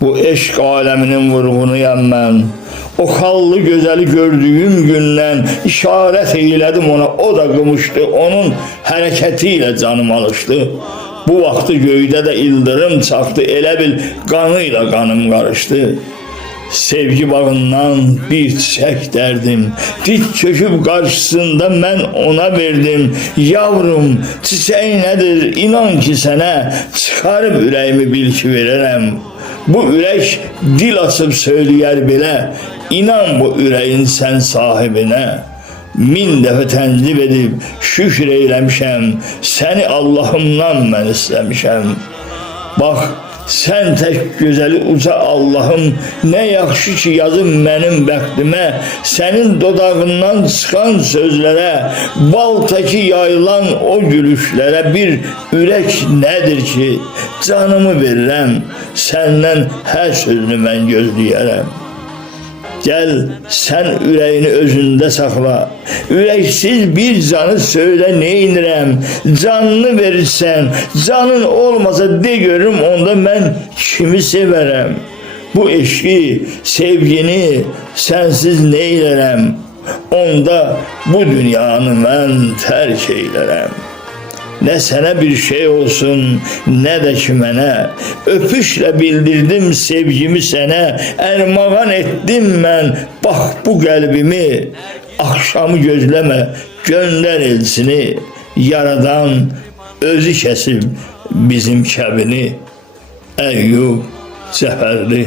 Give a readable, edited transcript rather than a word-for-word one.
Bu eşk aleminin vurğunuyam ben. O xallı gözəli gördüğüm gündən işarət eylədim ona, o da qımışdı, onun hərəkəti ilə canım alışdı. Bu vaxtı göydə də ildırım çaxdı, elə bil qanıyla qanım qarışdı. Sevgi bağından bir çiçək dərdim, diz çöküb qarşısında mən ona verdim. Yavrum, çiçək nədir, inan ki sənə çıxarıb ürəyimi bil ki verərəm. Bu ürək dil açıb söyləyər belə, inan bu ürəyin sən sahibinə. Min dəfə təncib edib şükür eyləmişəm, səni Allahımdan mən istəmişəm. Bax, sən tək gözəli uca Allahım, nə yaxşı ki yazım mənim bəxtimə, sənin dodağından çıxan sözlərə, bal təki yayılan o gülüşlərə bir ürək nədir ki, canımı verirəm, səndən hər sözünü mən gözləyərəm. Gəl, sən ürəyini özündə saxla, ürəksiz bir canı söylə neynirəm, canını verirsən, canın olmasa de görüm onda mən kimi sevərəm. Bu eşki, sevgini sənsiz neylərəm, onda bu dünyanı mən tərk eylərəm. Ne sənə bir şey olsun, nə də ki mənə, öpüşlə bildirdim sevgimi sənə, ərmağan etdim mən, bax bu qəlbimi, axşamı gözləmə, göndər elçini, yaradan özü kəsib bizim kəbini. Əyyub Cəfərli.